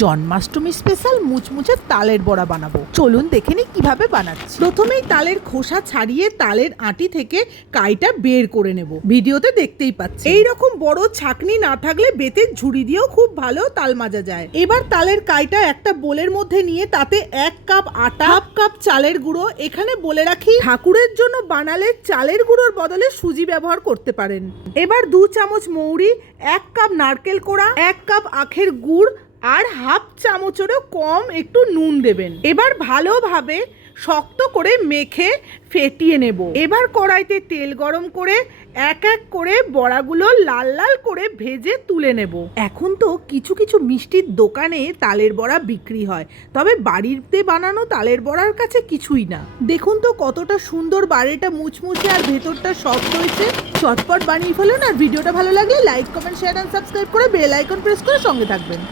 Janmashtami special মুচমুচে তালের বড়া বানাবো। চলুন দেখে নিই কিভাবে বানাচ্ছি। প্রথমেই তালের খোসা ছাড়িয়ে তালের আঁটি থেকে কাইটা বের করে নেব। ভিডিওতে দেখতেই পাচ্ছি। এই রকম বড় ছাঁকনি না থাকলে বেতের ঝুড়ি দিয়েও খুব ভালো তাল মাজা যায়। এবার তালের কাইটা একটা বোলের মধ্যে নিয়ে তাতে 1 কাপ আটা, হাফ কাপ চালের গুঁড়ো, এখানে বলে রাখি ঠাকুরের জন্য বানালে চালের গুঁড়োর বদলে সুজি ব্যবহার করতে পারেন। এবার 2 চামচ মৌরি, 1 কাপ নারকেল কোড়া, 1 কাপ আখের গুড় আর হাফ চামচেরও কম একটু নুন দেবেন। এবার ভালোভাবে শক্ত করে মেখে ফেটিয়ে নেব। এবার কড়াইতে তেল গরম করে এক এক করে বড়াগুলো লাল লাল করে ভেজে তুলে নেব। এখন তো কিছু কিছু মিষ্টির দোকানে তালের বড়া বিক্রি হয়, তবে বাড়িতে বানানো তালের বড়ার কাছে কিছুই না। দেখুন তো কতটা সুন্দর, বাইরেটা মুচমুচে আর ভেতরটা সফট হয়েছে। চটপট বানিয়ে ফেলুন। আর ভিডিওটা ভালো লাগলে লাইক, কমেন্ট, শেয়ার আর সাবস্ক্রাইব করে বেল আইকন প্রেস করে সঙ্গে থাকবেন।